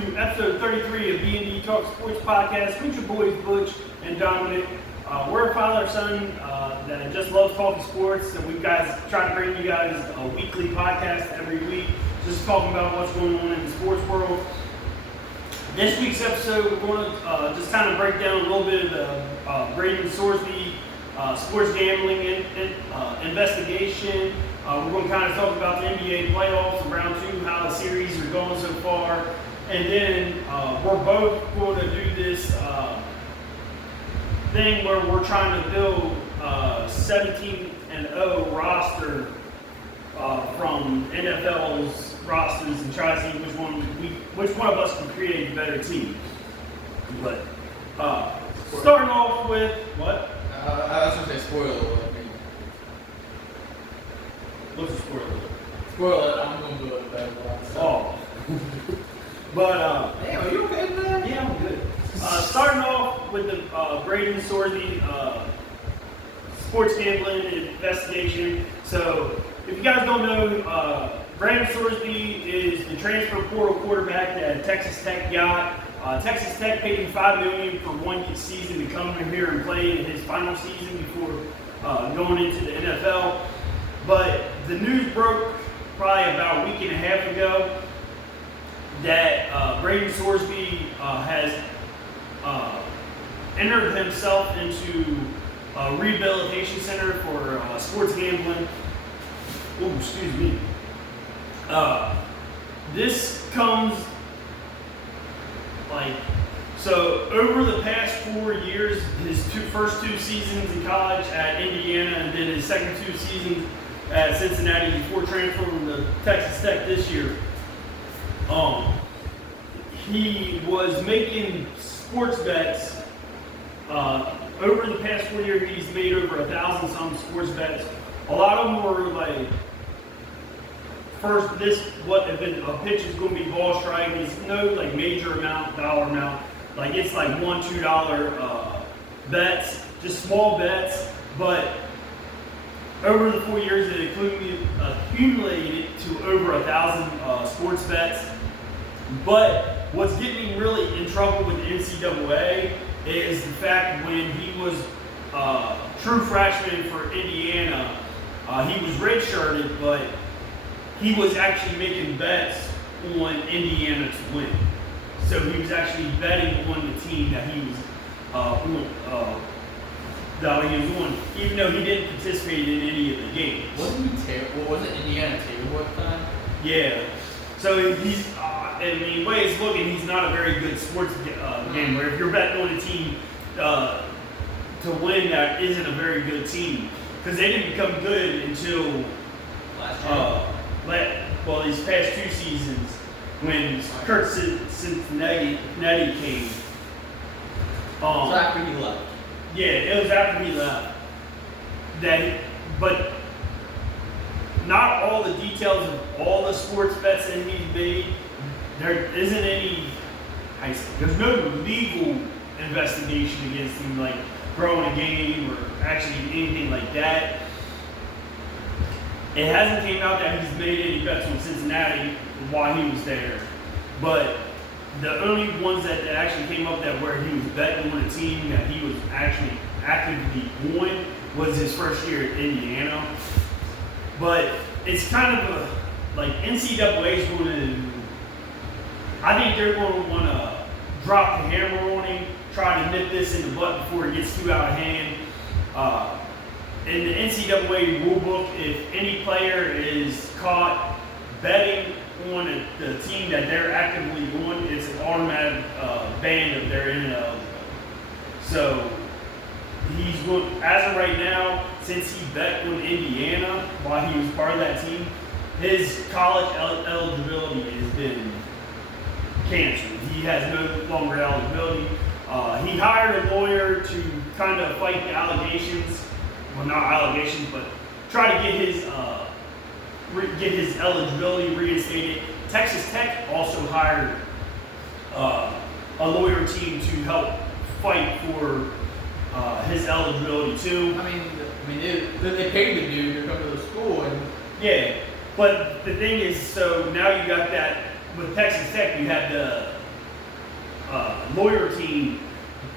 to episode 33 of B&D Talk Sports Podcast with your boys Butch and Dominic. We're a father-son that just loves talking sports, and we guys try to bring you guys a weekly podcast every week, just talking about what's going on in the sports world. This week's episode, we're going to just kind of break down a little bit of the Braden Sorsby sports gambling investigation. We're going to kind of talk about the NBA playoffs and round 2, how the series are going so far. And then we're both going to do this thing where we're trying to build a 17-0 roster from NFL's rosters and try to see which one of us can create a better team. But starting off with what? I was going to say spoiler alert. What's the spoiler? Spoiler alert, I'm going to do it better than that. Oh. But, hey, are you okay with that? yeah, I'm good. Starting off with the Braden Sorsby sports gambling investigation. So, if you guys don't know, Braden Sorsby is the transfer portal quarterback that Texas Tech got. Texas Tech paid him $5 million for one season to come here and play in his final season before going into the NFL. But the news broke probably about a week and a half ago that Braden Sorsby has entered himself into a rehabilitation center for sports gambling. Oh, excuse me. This comes so over the past 4 years, his first 2 seasons in college at Indiana and then his second 2 seasons at Cincinnati before transferring to Texas Tech this year, he was making sports bets. Over the past 4 years, he's made over 1,000 some sports bets. A lot of them were like, first, what if a pitch is going to be ball strike? There's no like major dollar amount. Like it's like $1, $2 bets, just small bets. But over the 4 years, it accumulated to over 1,000 sports bets. But what's getting me really in trouble with the NCAA is the fact when he was true freshman for Indiana, he was redshirted, but he was actually making bets on Indiana to win. So he was actually betting on the team that he was on, even though he didn't participate in any of the games. Wasn't Indiana terrible at the time? Yeah. So he's, the way it's looking, he's not a very good sports gambler. If you're betting on a team to win that isn't a very good team, because they didn't become good until Last year. These past 2 seasons when Kurt Cincinnati came. So after he left. Yeah, it was after he left. But not all the details of all the sports bets that he's made. There isn't any. There's no legal investigation against him, like throwing a game or actually anything like that. It hasn't came out that he's made any bets on Cincinnati while he was there. But the only ones that actually came up that where he was betting on a team that he was actually actively on was his first year at Indiana. But it's kind of NCAA is going to, I think they're going to want to drop the hammer on him, try to nip this in the butt before it gets too out of hand. In the NCAA rulebook, if any player is caught betting on the team that they're actively on, it's an automatic ban if they're ineligible. So he's going, as of right now, since he bet on Indiana while he was part of that team, his college eligibility has been canceled. He has no longer eligibility. He hired a lawyer to kind of fight the allegations. Well, not allegations, but try to get his eligibility reinstated. Texas Tech also hired a lawyer team to help fight for his eligibility too. I mean, they paid the dude to come to the school, and yeah. But the thing is, so now you got that with Texas Tech, you had the lawyer team,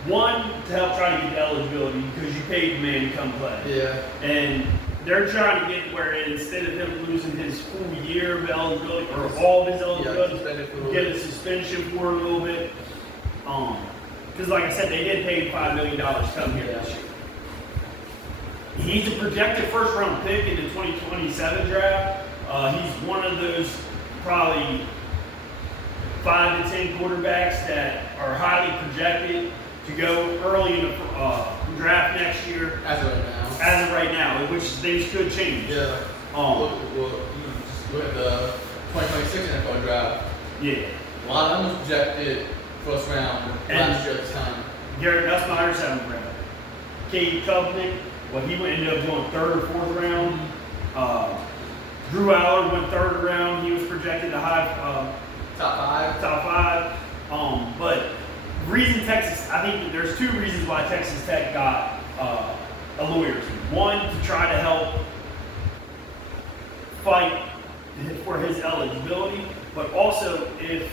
one, to help try to get the eligibility because you paid the man to come play. Yeah. And they're trying to get where instead of him losing his full year of eligibility or all of his eligibility, get a suspension for a little bit. Because like I said, they did pay $5 million to come here this year. He's a projected first round pick in the 2027 draft. He's one of those probably 5 to 10 quarterbacks that are highly projected to go early in the draft next year. As of right now. As of right now, which things could change. Yeah. Look at the 2026 NFL draft. Yeah. A lot of them was projected first round last year at this time. Garrett Nussmeier, 7th round. Cade Klubnik, he ended up going 3rd or 4th round. Drew Aller went 3rd round. He was projected to high top 5. Top 5. But reason Texas, I think that there's 2 reasons why Texas Tech got a lawyer team. One, to try to help fight for his eligibility, but also if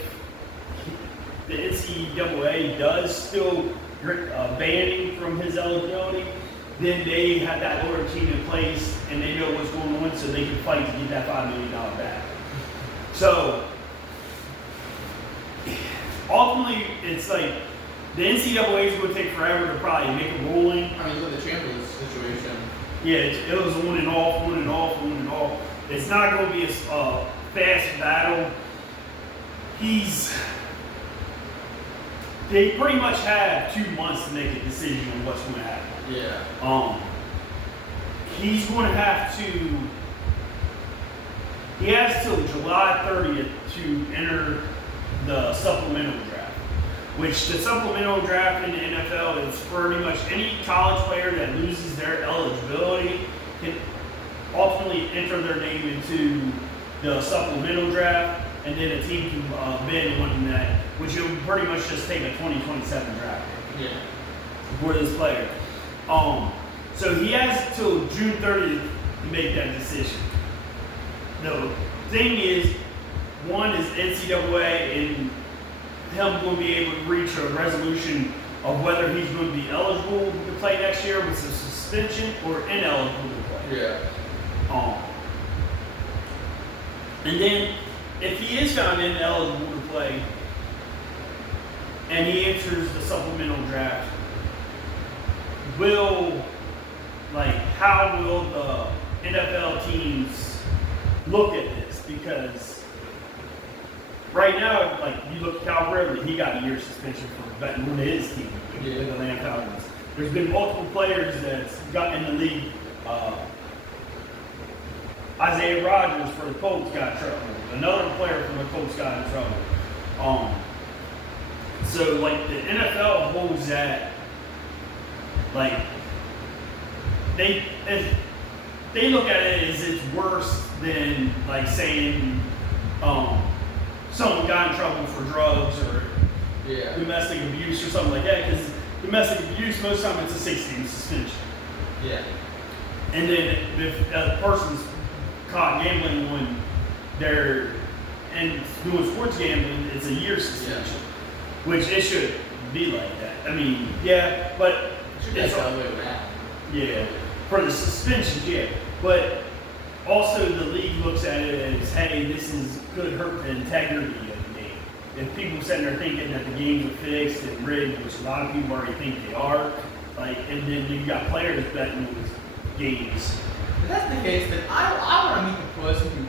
the NCAA does still ban him from his eligibility, then they have that lawyer team in place and they know what's going on, so they can fight to get that $5 million back. So ultimately, it's like the NCAA is going to take forever to probably make a ruling. I mean, look at the Champions situation. Yeah, it was on and off, on and off, on and off. It's not going to be a fast battle. They pretty much have 2 months to make a decision on what's going to happen. Yeah. He's going to have to. He has till July 30th to enter the supplemental draft, which the supplemental draft in the NFL is pretty much any college player that loses their eligibility can ultimately enter their name into the supplemental draft, and then a team can bid on that, which will pretty much just take a 2027 draft Yeah. for this player. So he has till June 30th to make that decision. The thing is, one is NCAA and him going to be able to reach a resolution of whether he's going to be eligible to play next year with a suspension or ineligible to play. Yeah. And then if he is found ineligible to play and he enters the supplemental draft, how will the NFL teams look at this? Because right now, you look at Cal Beverly, he got a year suspension for betting on his team, the Atlanta Falcons. There's been multiple players that's gotten in the league. Isaiah Rodgers for the Colts got in trouble. Another player from the Colts got in trouble. So the NFL holds that, they look at it as it's worse than saying someone got in trouble for drugs or domestic abuse or something like that, because domestic abuse, most of the time it's a 6-game suspension. Yeah. And then if a person's caught gambling when they're and doing sports gambling, it's a year suspension, which it should be like that. I mean, yeah, but it's all the way around. Yeah, for the suspensions, but also the league looks at it as, hey, could hurt the integrity of the game. If people sitting there thinking that the games are fixed and rigged, which a lot of people already think they are, and then you've got players betting on games. If that's the case, then I want to meet the person who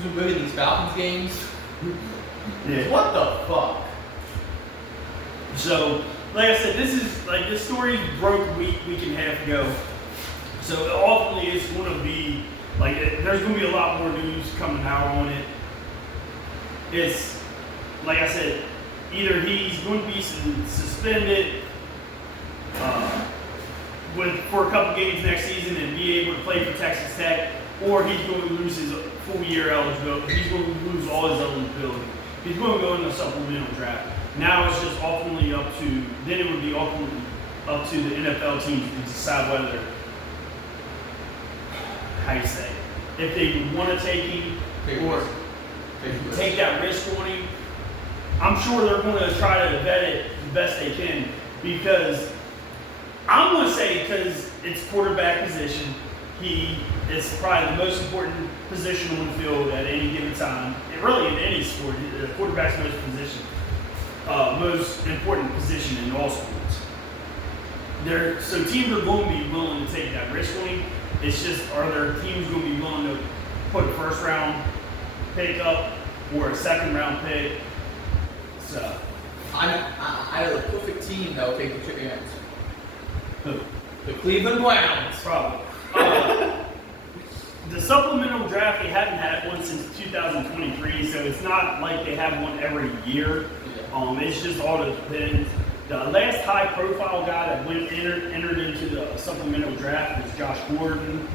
who's rigging these Falcons games. Yeah. What the fuck? So, like I said, this story broke a week and a half ago. So ultimately, it's going to be there's going to be a lot more news coming out on it. It's like I said, either he's going to be suspended for a couple games next season and be able to play for Texas Tech, or he's going to lose his full year eligibility. He's going to lose all his eligibility. He's going to go in the supplemental draft. Now it's just ultimately up to the NFL teams to decide whether, if they would want to take him or take that risk on him. I'm sure they're going to try to vet it the best they can because I'm going to say because it's quarterback position, it's probably the most important position on the field at any given time. And really in any sport, the quarterback's most important position in all sports. So teams are going to be willing to take that risk on him. It's just, are there teams going to be willing to put a first round pick up or a second round pick? So I know the perfect team that will take the chance. who? The Cleveland Browns. Probably. The supplemental draft, they haven't had one since 2023, so it's not like they have one every year. It's just all depends. The last high-profile guy that entered into the supplemental draft was Josh Gordon,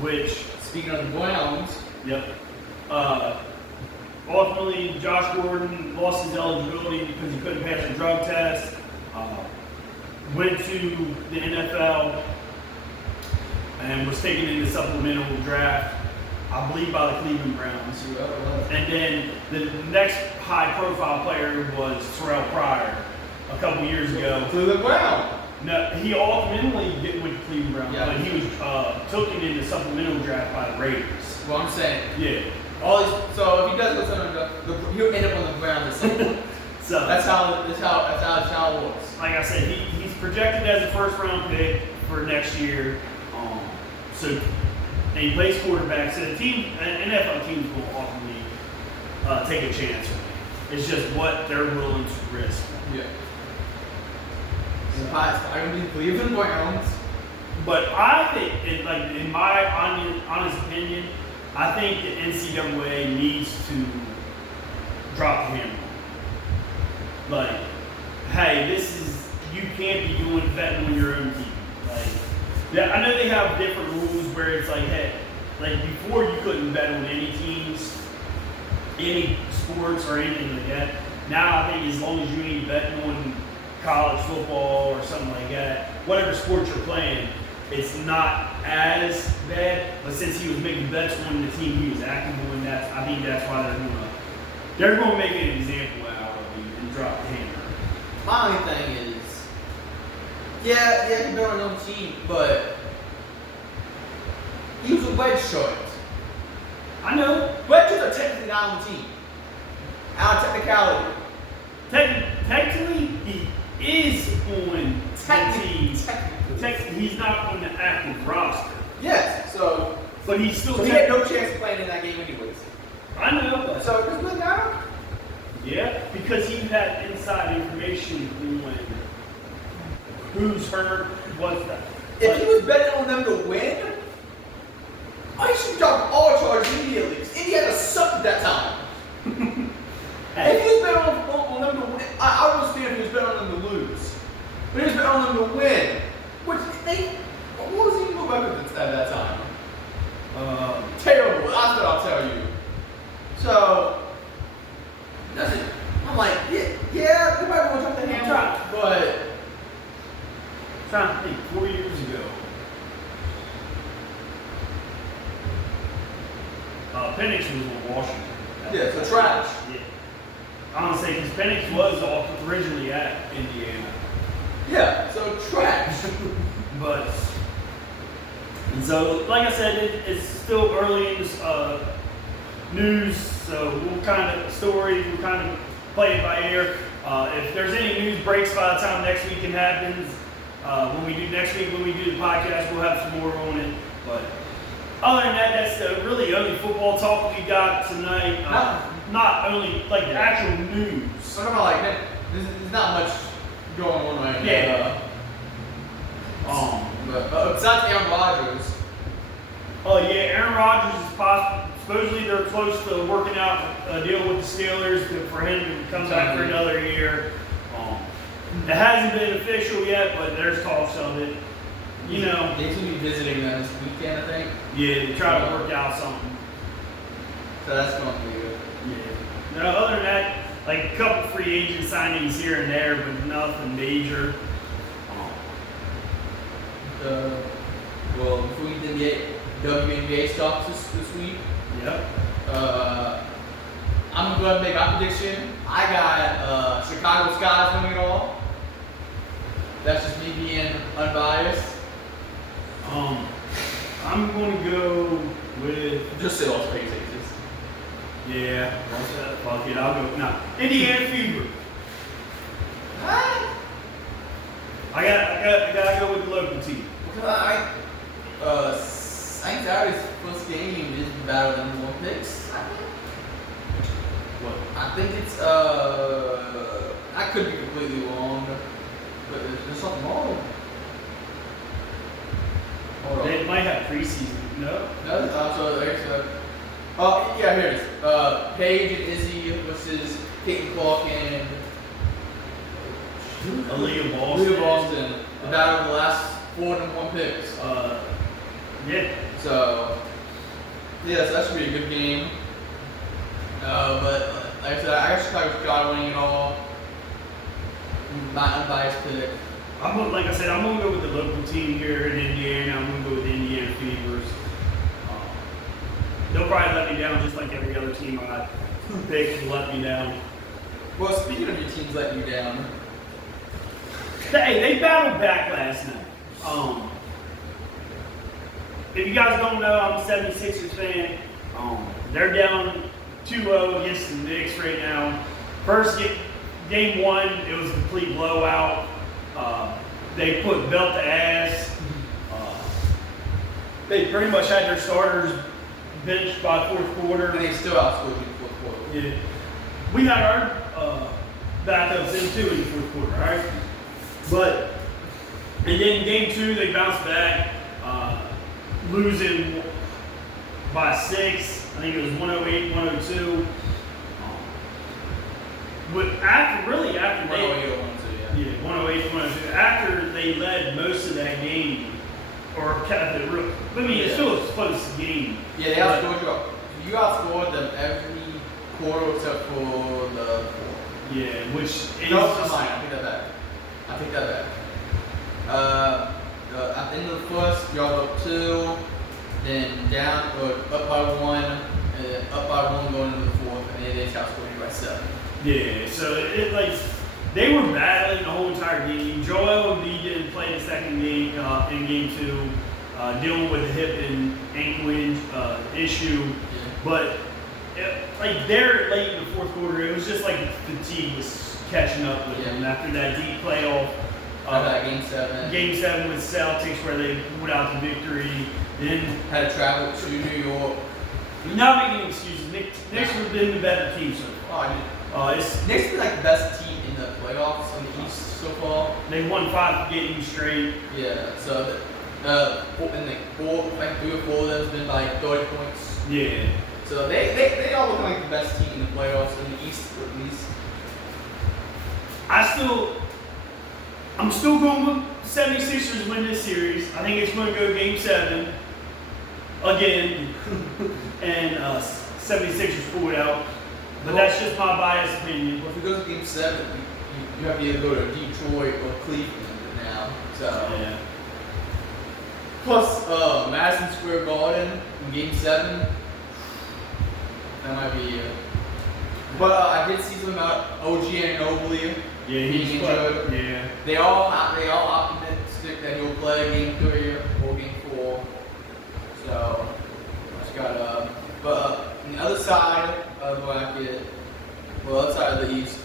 which, Speaking of the Browns, yep. Ultimately, Josh Gordon lost his eligibility because he couldn't pass the drug test. Went to the NFL and was taken in the supplemental draft, I believe, by the Cleveland Browns. And then the next high-profile player was Terrell Pryor a couple years ago. Cleveland Browns. No, he ultimately went to Cleveland Browns, Yeah. but he was taken in the supplemental draft by the Raiders. Well, I'm saying. Yeah. So if he does go to he'll end up on the Browns at some point. So That's how it works. like I said, he's projected as a first-round pick for next year. And he plays quarterback. So the team, NFL teams will ultimately take a chance on him. It's just what they're willing to risk. Yeah. So it's going to be Cleveland Browns. But I think, in my honest opinion, I think the NCAA needs to drop the hammer. Like, hey, you can't be doing betting on your own team. Like, yeah, I know they have different rules where it's like, hey, like before you couldn't bet on any teams, any sports or anything like that. Now I think as long as you ain't betting on college football or something like that, whatever sport you're playing, it's not as bad. But since he was making bets on the team he was active on, I think that's why they're going to make an example out of him and drop the hammer. My only thing is, yeah, you can bet on your own team, but he was a wedge short. I know. Wedges are technically not on the team. Out of technicality. Technically, he is on the team. Technically. He's not on the active roster, Yes, so but he's still. he had no chance of playing in that game anyways. I know. So it doesn't really matter. Yeah, because he had inside information on who's hurt, what's that. If he was betting on them to win, I should drop all charges immediately. Because Indiana sucked at that time. If he was betting on them to win, I would understand if he was betting on them to lose. But he was betting on them to win. What was he move up at that time? Terrible. That's what I'll tell you. So, I'm like, yeah, they might want to drop the hammer, but Trying to think, 4 years ago. Penix was with Washington. yeah, so trash. Yeah. Honestly, because Penix was originally at Indiana. Yeah, so trash. But, and so, like I said, it's still early in this news, so we'll kind of play it by ear. If there's any news breaks by the time next weekend happens, when we do the podcast, we'll have some more on it. But other than that, that's the really only football talk we got tonight. Not only like the actual news. So I'm like, there's not much going on right now. Yeah. But besides Aaron Rodgers. Oh yeah, Aaron Rodgers is possible. Supposedly they're close to working out a deal with the Steelers for him to come back for another year. It hasn't been official yet, but there's talks of it. You know. They should be visiting them this weekend, I think. Yeah, to try to work out something. So that's going to be good. Yeah. Now, other than that, like a couple free agent signings here and there, but nothing major. Well, before we did get WNBA stocks this week. Yep. I'm gonna go ahead and make my prediction. I got Chicago Sky's winning it all. That's just me being unbiased. I'm going to go with. Just say all space aces. Yeah, fuck it. I'll go. No, Indiana Fever. Ah. I gotta go with the local team. St. Saturdays first game is better than more picks. What? I think it's I could be completely wrong, but there's something wrong. Hold on. They might have preseason. No. No, so there's yeah, here it is. Paige and Izzy versus Peyton Clark and Aaliyah Boston. Aaliyah Boston. The battle of the last 4 number 1 picks. Yeah. So yeah, so that should be a good game. But like I said, I got Chicago winning it all. My unbiased pick. Like I said, I'm gonna go with the local team here in Indiana. I'm gonna go with the Indiana Fevers. They'll probably let me down just like every other team I picked let me down. Well, speaking of your teams letting you down, Hey, they battled back last night. If you guys don't know, I'm a 76ers fan. They're down 2-0 against the Knicks right now. Game 1, it was a complete blowout. They put belt to ass. They pretty much had their starters benched by fourth quarter. and they still outscored you in the fourth quarter. Yeah. We had our backups in too in the fourth quarter, right? But and then game 2 they bounced back, losing by 6. I think it was 108-102. But after they 108-102, after they led most of that game, or kept it real. I mean, it's still a close game. Yeah, they outscored you. You outscored them every quarter except for the fourth. Yeah, which is No, it's mine. I take that back. At the end of the first, y'all up 2, then down or up by 1, and then up by 1 going into the fourth, and then they outscored you by 7. Yeah, so it like they were battling the whole entire game. Joel Embiid didn't play the second game in game 2, dealing with a hip and ankle issue. Yeah. But like there late in the fourth quarter, it was just like the fatigue was catching up with them after that deep playoff. Game 7. Game 7 with Celtics where they put out the victory. Then Had to travel to New York. not making excuses. Knicks would have been the better team so far. Knicks been like the best team in the playoffs in the East so far. They won 5 games straight. Yeah, so and like 3 or 4 of them has been by 30 points. Yeah. So they all look like the best team in the playoffs in the East at least. I'm still going with 76ers win this series. I think it's going to go game 7 again. And 76ers pull it out. But that's just my biased opinion. Well, if it goes to game 7, you have to either go to Detroit or Cleveland now. So Yeah. plus Madison Square Garden in game 7. That might be but I did see something about OG Anunoby. Yeah, being he's injured. Yeah. They all optimistic that he'll play game 3 or game 4. So I just got but on the other side of the bracket, well, other side of the East,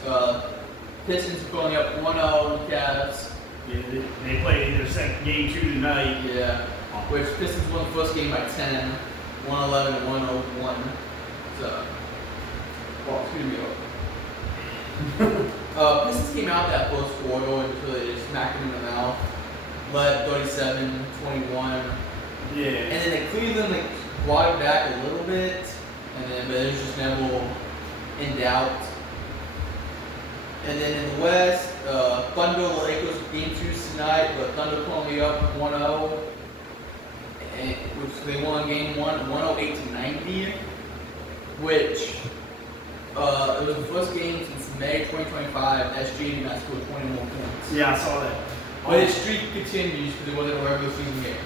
Pistons are going up 1-0 Cavs. Yeah, they played their second game 2 tonight. Yeah, which Pistons won the first game by 10, 111 and 101. So, well, excuse me. Pistons came out that first quarter and just really smacked them in the mouth. Led 37-21. Yeah. And then they Cleveland like brought it back a little bit, but it was just never in doubt. And then in the West, Thunder Lakers game 2 tonight, but Thunder pulling me up 1-0, which they won game 1 108-90, which it was the first game since May 2025 SG did not score 20 more points. Yeah, I saw that. But his streak continues because it wasn't a regular season game.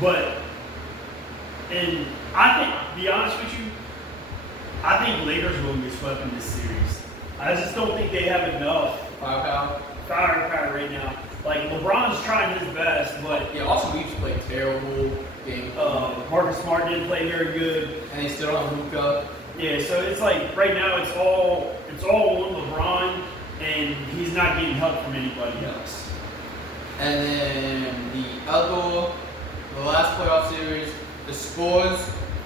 But, and I think, to be honest with you, I think Lakers will get swept in this series. I just don't think they have enough firepower right now. Like LeBron's trying his best, but Yeah, Austin Reeves played terrible game. Marcus Smart didn't play very good. And they still don't hook up. Yeah, so it's like right now it's all on LeBron, and he's not getting help from anybody else. And then the last playoff series, the Spurs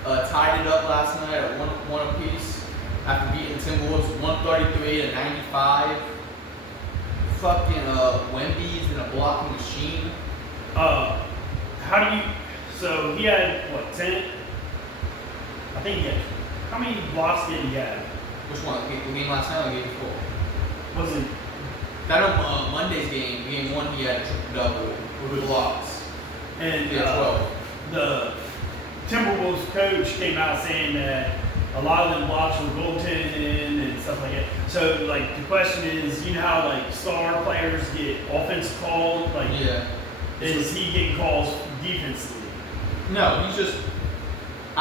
tied it up last night at one apiece after beating Timberwolves 133-95. Fucking Wemby's in a blocking machine. How do you? So he had what 10? I think he had. How many blocks did he have? Which one? The game last night or the game before? Was it? That on Monday's game 1, he had a triple double with blocks. And He had 12. the Timberwolves coach came out saying that a lot of them blocks were goaltending and stuff like that. So like the question is, you know how like star players get offensive calls, like Yeah. is he getting calls defensively? No, he's just. I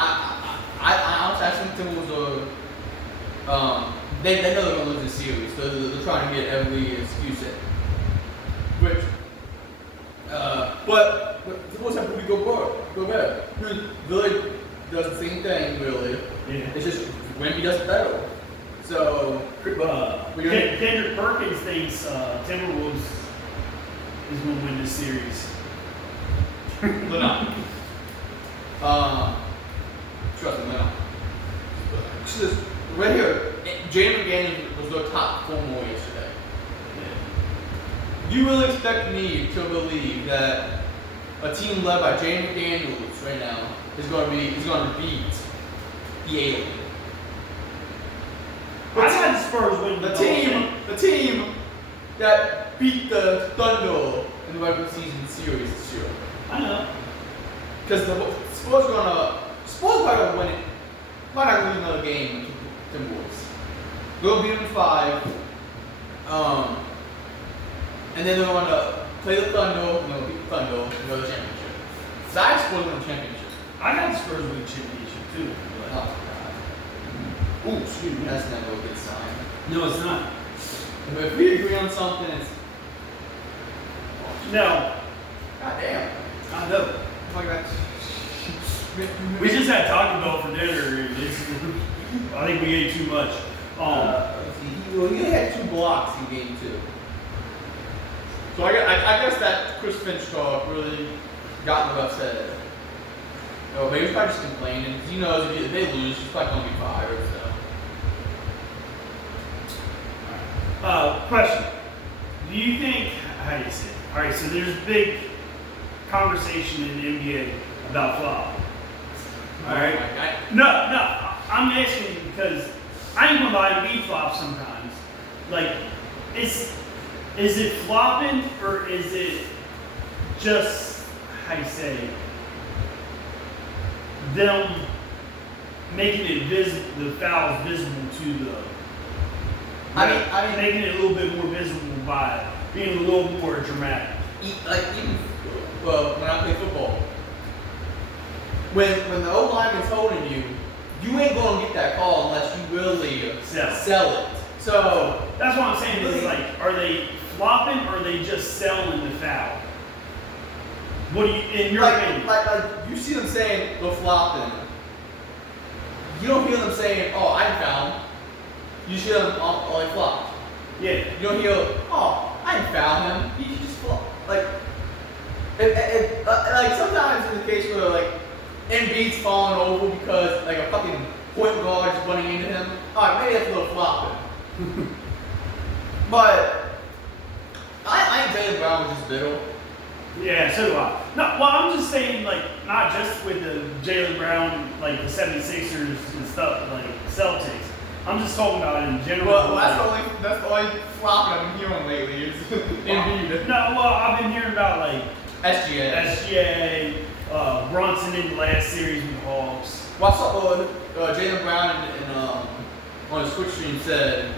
honestly think Timberwolves are. They know they're gonna lose this series, so they're trying to get every excuse in. Which. But the Timberwolls have Rudy Gobert. Who really does the same thing, really. Yeah. It's just Wemby does it better. So. Kendrick Perkins thinks Timberwolves is going to win this series. They're not. Trust me, they're not. Just right here, Jaden McDaniels was their top performer yesterday. You really expect me to believe that a team led by Jaden McDaniels right now is going to beat the alien? I had the Spurs win The team that beat the Thunder in the regular season series this year. I know. Because the Spurs are gonna win it. Might not lose another game with Timberwolves. They'll beat them 5. And then they're gonna play the Thunder, and they'll beat the Thunder and go to the championship. So I have Spurs win the championship. I got the Spurs win the championship too. Oh But, my god. Ooh, excuse me, that's never a good sign. no, it's not. But if we agree on something, it's. No, God damn. I know. Fuck that. We just had Taco Bell for dinner. I think we ate too much. Let's see, he only had 2 blocks in game 2. So I guess that Chris Finch talk really got me upset. No, but he was probably just complaining. He knows if they lose, he's probably going to be fired. So. Question. Do you think, how do you say it? All right, so there's big conversation in the NBA about flop. All right? No, I'm asking you because I ain't gonna lie, we flop sometimes. Like, is it flopping or is it just, how do you say it? Them making it the fouls visible to the. I mean, making it a little bit more visible by being a little more dramatic. Even when I play football, when the O-lineman's holding you, you ain't gonna get that call unless you really sell it. So that's what I'm saying. Is like, are they flopping or are they just selling the foul? What do you, in your opinion? Like you see them saying they're flopping. You don't hear them saying, "Oh, I found." You just hear them, "Oh, they flopped." Yeah. You don't hear, "Oh, I found him." He just flopped. Like sometimes in the case where like Embiid's falling over because like a fucking point guard is running into him. Alright, maybe that's a little flopping. But I think Jaylen Brown was just bitter. Yeah, so do I. No, well, I'm just saying, like, not just with the Jaylen Brown, like the 76ers and stuff, like Celtics. I'm just talking about it in general. Well, that's the only flopping I've been hearing lately is Embiid. No, well, I've been hearing about like SGA, Brunson in the last series with the Hawks. Well, I saw Jaylen Brown on his Twitch stream said,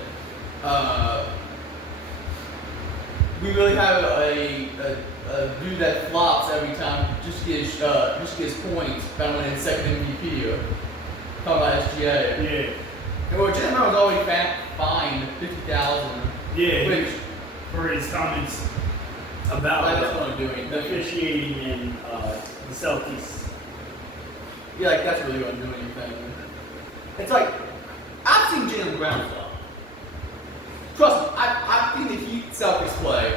we really have a dude that flops every time just gets points by winning second MVP. Talking about SGA. Yeah. Well, Jalen Brown was already fined $50,000. Yeah, Which, for his comments about that's not doing the anything. officiating in the Celtics. Yeah, like that's really going to do anything. It's like, I've seen Jalen Brown flop. Trust me, I've seen the Heat Celtics play.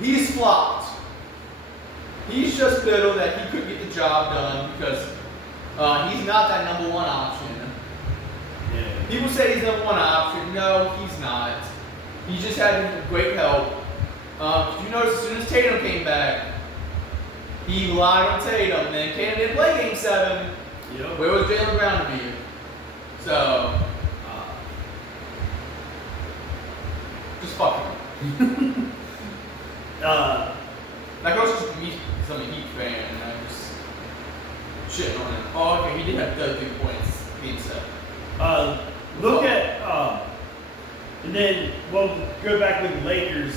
He's flopped. He's just little that he couldn't get the job done because he's not that number one option. Yeah. People say he's number one option. No, he's not. He just had great help. Did you notice as soon as Tatum came back, he relied on Tatum, and then Tatum didn't play Game 7. Yep. Where was Jalen Brown to be? So, just fuck him. That goes just me, because I'm a Heat fan, and I'm just shitting on him. Oh, okay, he did have 32 points Game 7. Look at, and then we'll go back with the Lakers.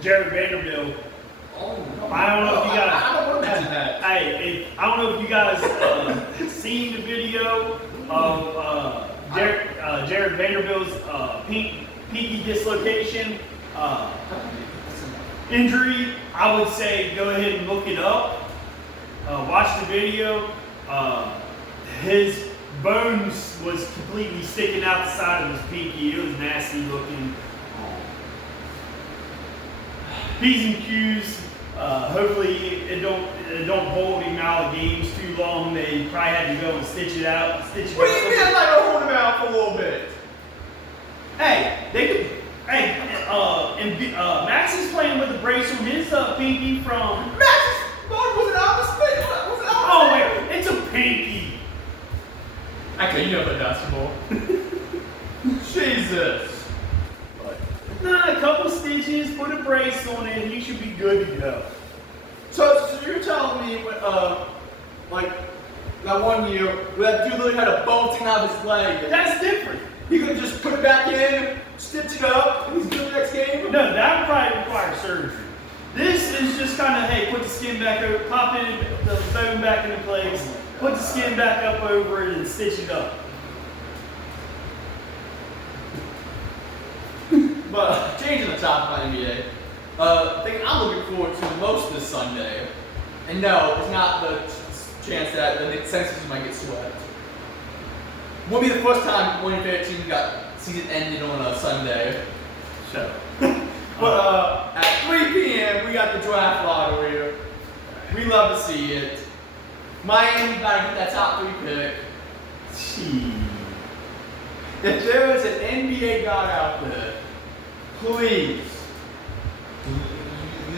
Jared Vanderbilt. Oh, no. I don't know if you guys. I don't want to mention that. Hey, I don't know if you guys seen the video of Jared Vanderbilt's pinky dislocation injury. I would say go ahead and look it up. Watch the video. His bones was completely sticking out the side of his pinky. It was nasty looking. P's and Q's. Hopefully it don't hold him out of games too long. They probably had to go and stitch it out. What do you mean I'm not gonna hold him out for a little bit? Hey, they could. Hey, Max is playing with a brace on his pinky from. Max's bone was an opposite. Was an opposite. Oh wait, it's a pinky. Okay, you know the basketball. Jesus. Nah, a couple stitches, put a brace on it, and you should be good to go. So you're telling me, like that one year, where that dude literally had a bone sticking out of his leg. That's different. He could just put it back in, stitch it up, and he's good the next game. No, that would probably require surgery. This is just kind of, hey, put the skin back over, pop in the bone back into place, put the skin back up over it, and stitch it up. But changing the topic on NBA, thing I'm looking forward to most this Sunday, and no, it's not the chance that the Knicks Sixers might get swept. Will be the first time one of their teams got season ended on a Sunday. So, But at 3 p.m. we got the draft lottery. We love to see it. Miami gotta get that top 3 pick. gee. If there is an NBA god out there, please.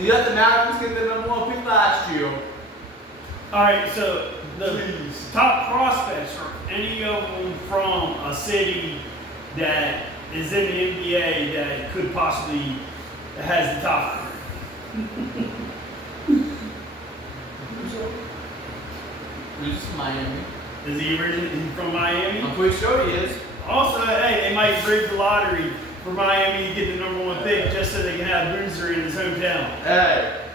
You let the Mavericks get the number 1 pick last year. All right, so the top prospects are any of them from a city that is in the NBA that could possibly has the top. Who's from Miami? Is he originally from Miami? I'm pretty sure he is. Also, hey, they might break the lottery for Miami to get the number 1 pick just so they can have Boozer in his hometown. Hey.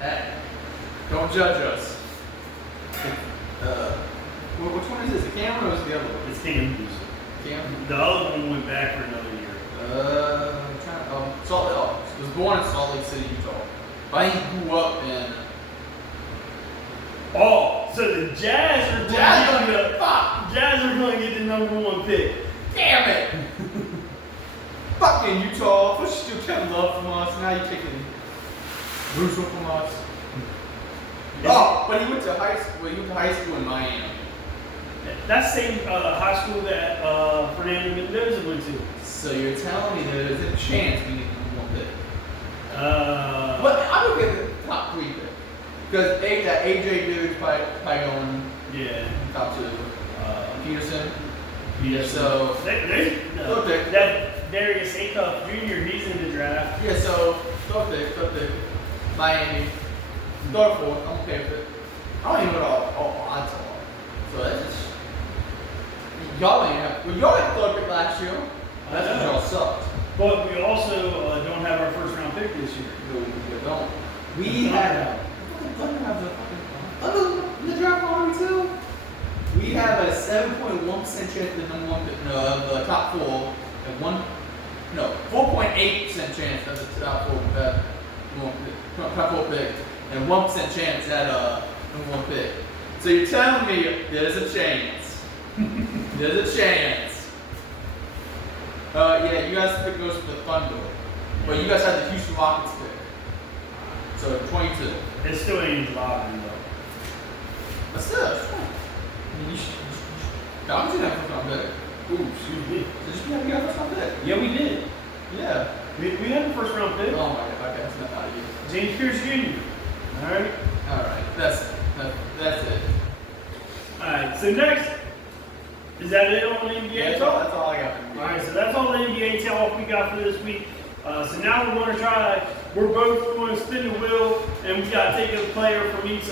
Hey. Don't judge us. Which one is this? The Cameron or is the other one? It's Cam Boozer. Cameron? The other one went back for another year. I'm trying to, Salt Lake. Was born in Salt Lake City, Utah. But he grew up in. Oh, so the Jazz are Jazz going to get fuck! Jazz are going to get the number 1 pick. Damn it! Fucking Utah. First you still Kevin Love from us, now you're taking Russell from us. Oh, but he went to high school. He went to high school in Miami. That's the same high school that Fernando Mendoza went to. So you're telling me there's a chance we get the number 1 pick? But But I would get the top 3 pick. Because that AJ dude's probably going yeah, top 2. Peterson. yeah. So Okay. That Darius Acuff Jr. He's in the draft. yeah, so third pick. Miami. Third, 4th. I'm okay with it. I don't even know what all odds are. So that's just y'all ain't have. Well, y'all had 3rd pick last year. That's because y'all sucked. But we also don't have our first round pick this year. No, we don't. We had. Thunder have the fucking Thunder in the draft lottery too. We have a 7.1% chance of the number one pick, no, of the top four, and 4.8% chance of the top four, top four pick, and 1% chance at number one pick. So you're telling me there's a chance. There's a chance. Yeah, you guys' pick goes for the Thunder, but you guys had the Houston Rockets pick. So 22. It still ain't lottery though. But still, it's fine. I mean, you should obviously have first round pick. Ooh, excuse me. Did you have first round pick? Yeah, we did. Yeah. We had the first round pick. Oh my god, okay, that's not out of you. James Pierce Jr. Alright? Alright, that's it. Alright, so next, is that it on the NBA That's talk? all I got. Alright, so that's all the NBA talk we got for this week. So now we're going to we're both going to spin the wheel, and we got to take a player from each,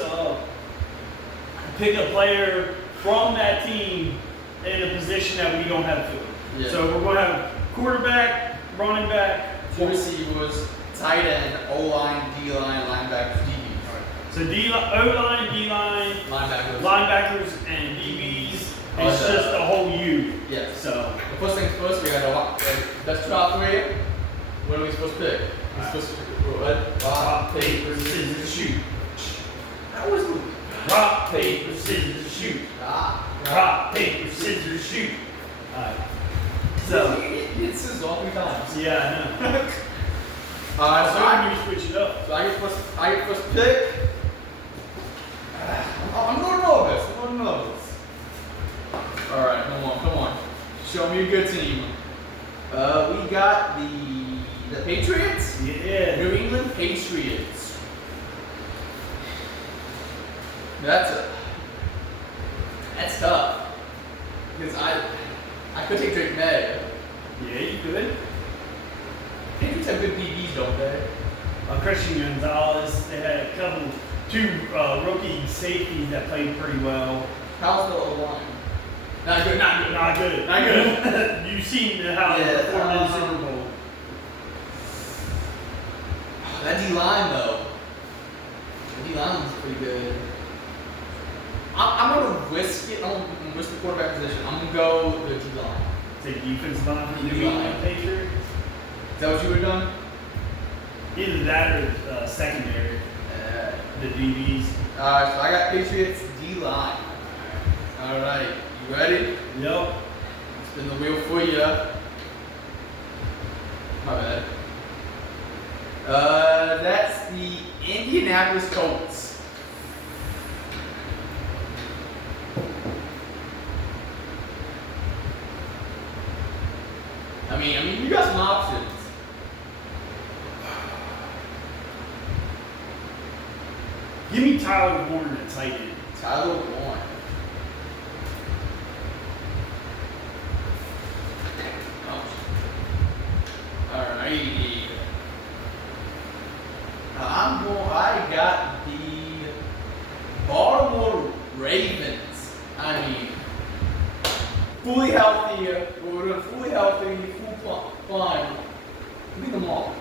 pick a player from that team in a position that we don't have to. Yeah. So we're going to have quarterback, running back, Two receivers, tight end, O-line, D-line, linebackers, DBs. so O-line, D-line, linebackers, and DBs. It's just a whole U. Yes. So The first things first, we got to that's 2 out of 3. What are we supposed to pick? We're supposed to pick what? rock, paper, scissors, shoot. That was Rock, paper, scissors, shoot. Rock, paper, scissors, shoot. Alright. So, you did scissors all 3 times. yeah, I know. So So you switch it up. I get first pick. I'm going nervous. All right, come on. Show me a good team. We got the Patriots. Yeah. New England Patriots. That's tough. Because I could take Drake May. Yeah, you good. Patriots have good DBs, don't they? Christian Gonzalez. They had two rookie safeties that played pretty well. How's the O-line? Not good. Not good. You've seen how they performed in the Super Bowl. That D-line though. The D-line was pretty good. I'm gonna risk it. I'm gonna risk the quarterback position. I'm gonna go the D-line. Take defensive line for the New D-line. England Patriots. Is that what you would have done? Either that or secondary, the DBs. Alright, so I got Patriots D-line. Alright, you ready? Yep. Spin the wheel for you. My bad. That's the Indianapolis Colts. I mean, you got some options. Give me Tyler Warren at tight end. Tyler Warren. Alrighty. I got the Baltimore Ravens. I mean, fully healthy, full climb. Give me them all.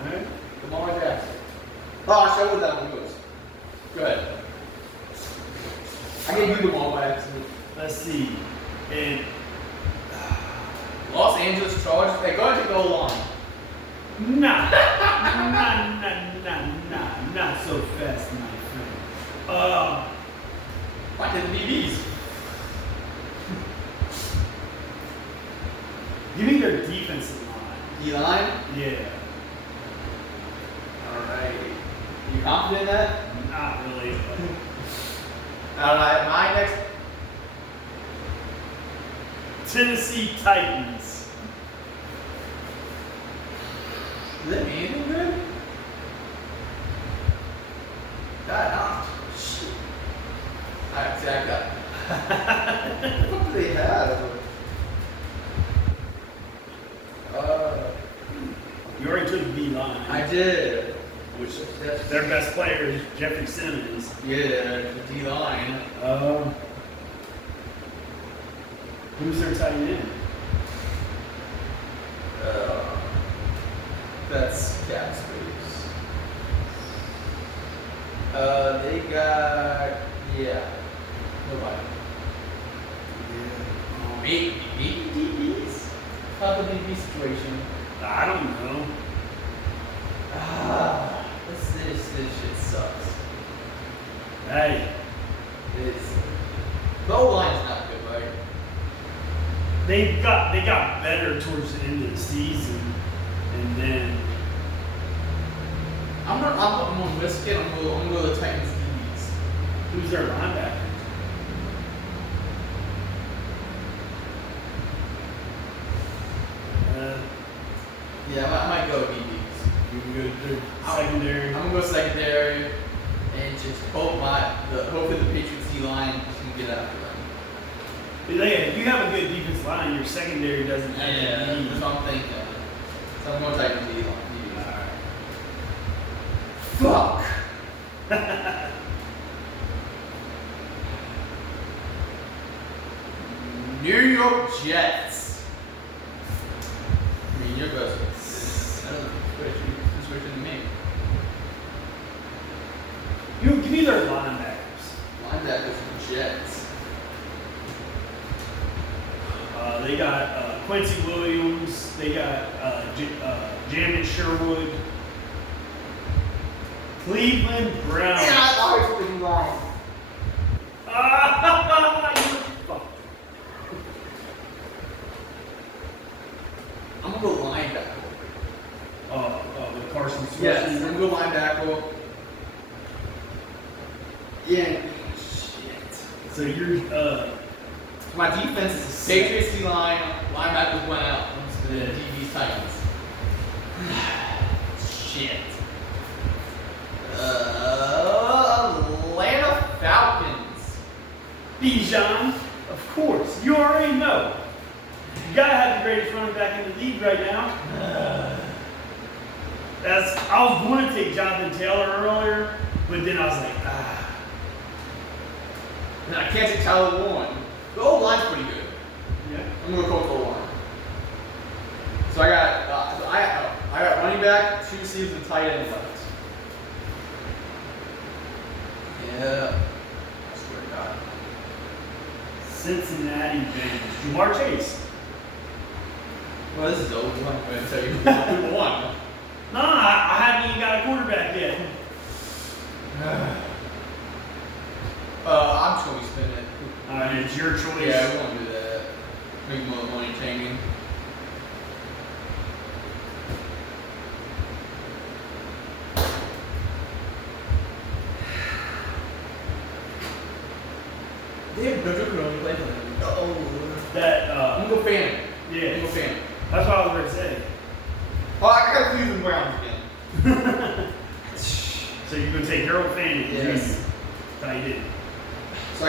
Alright. Lamar Jackson. Oh, I showed that one goes. Go ahead. I gave you them all by accident. Let's see. And Los Angeles Chargers. Hey, go ahead and take the whole line. nah, not so fast, my friend. Why did the DBs? Give me their defensive line. D-line? Yeah. Alright. You confident in that? Not really. Alright, my next. Tennessee Titans. Is that anything good? God, shit. Alright, see, I got. What do they have? You already took D line. I did. Which their best player is Jeffrey Simmons. Yeah, the D-line. Who's their tight end? That's cap space. They got, yeah, nobody. Maybe DBs? How's the DB situation? I don't know. This shit sucks. Hey, The O-line's not good, right? they got better towards the end of the season, and then I'm gonna risk it. I'm gonna go to the Titans DBs. who's their linebacker? Yeah, I might go DBs. You can go through secondary. I'm gonna go secondary and just hopefully the Patriots D-line can get after them. If you have a good defense line, your secondary doesn't have Yeah, to be. that's what I'm thinking. So I'm going Titans D-line. Fuck. New York Jets. I mean, you're best. That was a switch to me. You give me their linebackers. Linebackers for Jets. They got Quincy Williams. They got Janet Sherwood. Cleveland Browns. Yeah, I thought it was line. I'm gonna go linebacker. With Carson Swift. Yes, I'm gonna go linebacker. Yeah. Shit. So you're My defense is the Patriots D line. Linebackers went out. The DB's Titans. Shit. Atlanta Falcons. Bijan, of course. You already know. You gotta have the greatest running back in the league right now. I was going to take Jonathan Taylor earlier, but then I was like, And I can't take Tyler Warren. The old line's pretty good. Yeah. I'm gonna go with the old line. So I got running back, 2 receivers, and tight end left. Yeah. I swear to God. Cincinnati Bengals. Jamar Chase. Well, this is the old one. I'm gonna tell you who won. Nah, I haven't even got a quarterback yet. I'm just gonna be spinning it. Alright, it's your choice. Yeah, we won't do that. Make more money changing. Damn, Jojo could only play for them. That, I'm gonna go fan. I'm yeah. gonna go fan. That's what I was going to say. Oh, I got Cleveland Browns again. So you're going to take Harold Fanning. Yes. I did. So I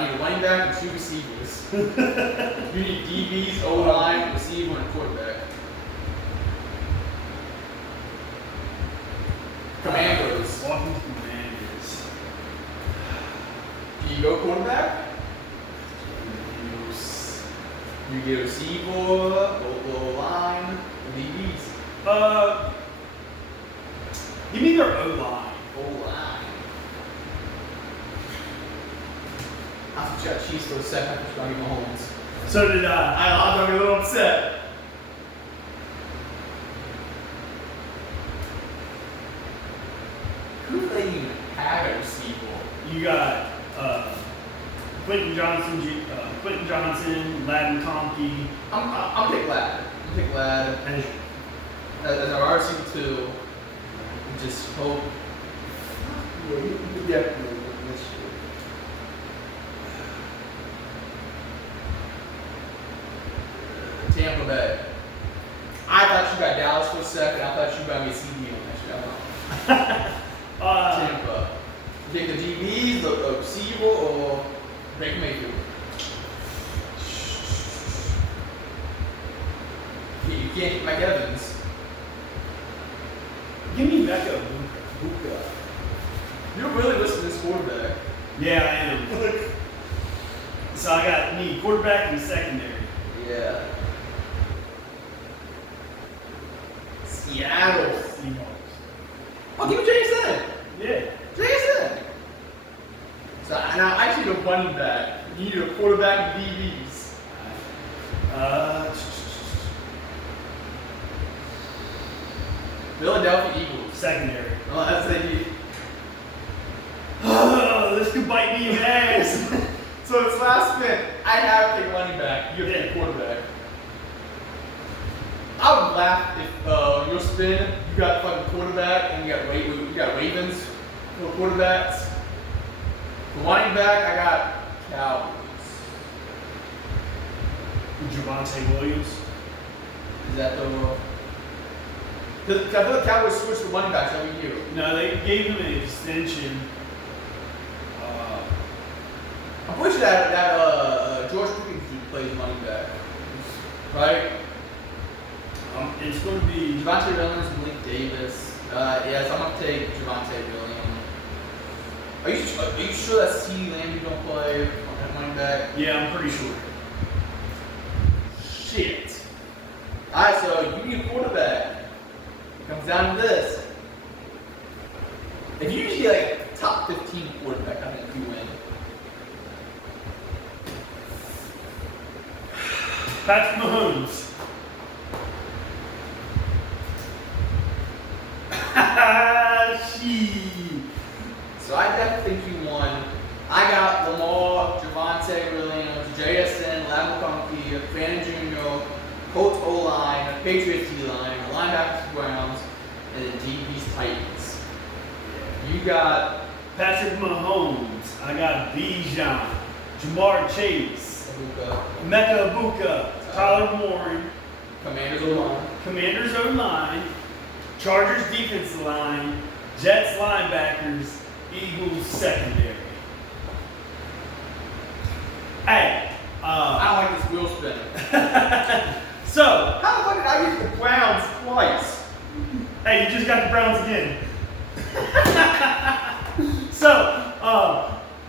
need a running back and 2 receivers. You need DBs, O-line, receiver, and quarterback. Commandos. Washington Commanders. Do you go quarterback? You get a receiver, O-line, DBs. Give me their O-line. O-line. I thought you got Chiefs for a second. I thought you were going to Mahomes. So did I. I'm a little upset. Who do they even have at receiver? You got Quentin Johnson, Ladin Conkey, I'm pick Lad. I'm pick Lad and as our receiver 2. Just hope. Yeah, you could definitely win this shit. Tampa Bay. I thought you got Dallas for a second. I thought you got me a CD on that shit. Tampa. Take the DBs, the receiver, or Baker Mayfield. You can't get Mike Evans. give me Becca. Buka. You're really listening to this quarterback. Yeah, I am. So I need quarterback and secondary. Yeah. Seattle. Seahawks. Oh, give me Jason. Yeah. Jason. So now I should go running back. You need a quarterback and DBs. Philadelphia Eagles. Secondary. Oh, that's it. Oh, this could bite me in the ass. So it's last minute. I have to take running back. You have to take quarterback. I would laugh if your spin, you got fucking quarterback and you got Ravens for quarterbacks. For running back, I got Cowboys. Javonte Williams. Is that the? Because I feel like Cowboys switch to running backs every year. No, they gave him an extension. I'm pretty sure that George Pickens dude plays running back, right? It's going to be Javonte Williams and Malik Davis. Yes, I'm gonna take Javonte Williams. Are you sure that CeeDee Lamb don't play at running back? Yeah, I'm pretty sure. Shit. Alright, so you need a quarterback. It comes down to this. If you usually like a top 15 quarterback, I think you win. Patrick Mahomes. So I definitely think you won. I got Lamar, Javonte Williams, JSN, Lamar Conky, Fannin Jr., Colts O-line, Patriots D-line, linebackers Browns, and then DB's Titans. You got Patrick Mahomes. I got Bijan, Jamar Chase, Mecca Ibuka, Tyler Warren, Commanders O-line. Commanders O-line, Chargers defensive line, Jets linebackers, Eagles secondary. Hey, I don't like this wheel spinner. so, How the fuck did I get the Browns twice? hey, you just got the Browns again. So,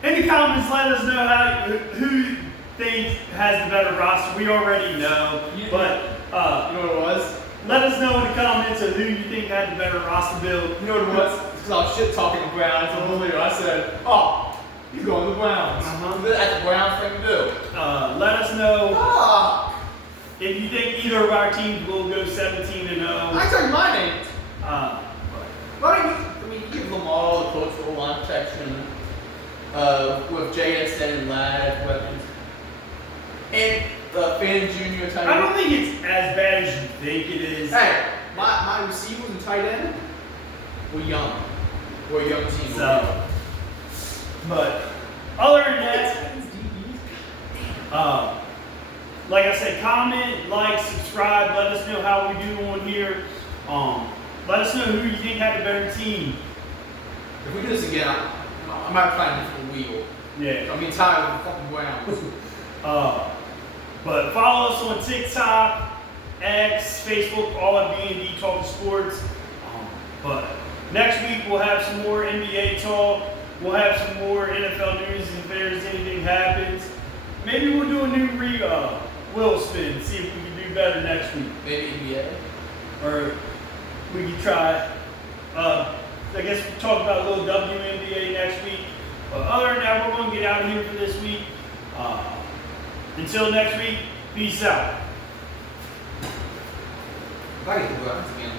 in the comments, let us know who you think has the better roster. We already know, but You know what it was? let us know in the comments of who you think had the better roster build. You know what it was? It's because I was shit talking the Browns earlier. I said, oh, he's going to the Browns. That's the Browns thing to do. Let us know Ah, if you think either of our teams will go 17-0. I tell you my name. Uh, I mean, you give them all the coach for line protection with JSN and Ladd as weapons. And Fannin Jr. tight I don't end. think it's as bad as you think it is. Hey, my receivers and tight end were young. We're a young team. So, but other than that, like I said, comment, like, subscribe. Let us know how we do on here. Let us know who you think had the better team. If we do this again, I might find a different wheel. Yeah. I'm getting tired of the fucking Browns. But follow us on TikTok, X, Facebook, all at B&D Talk Sports. But next week we'll have some more NBA talk. We'll have some more NFL news if there's anything happens. Maybe we'll do a new wheel spin, see if we can do better next week. Maybe NBA. Or we can try, I guess we'll talk about a little WNBA next week. But other than that, we're going to get out of here for this week. Until next week, peace out. If I get the Browns again,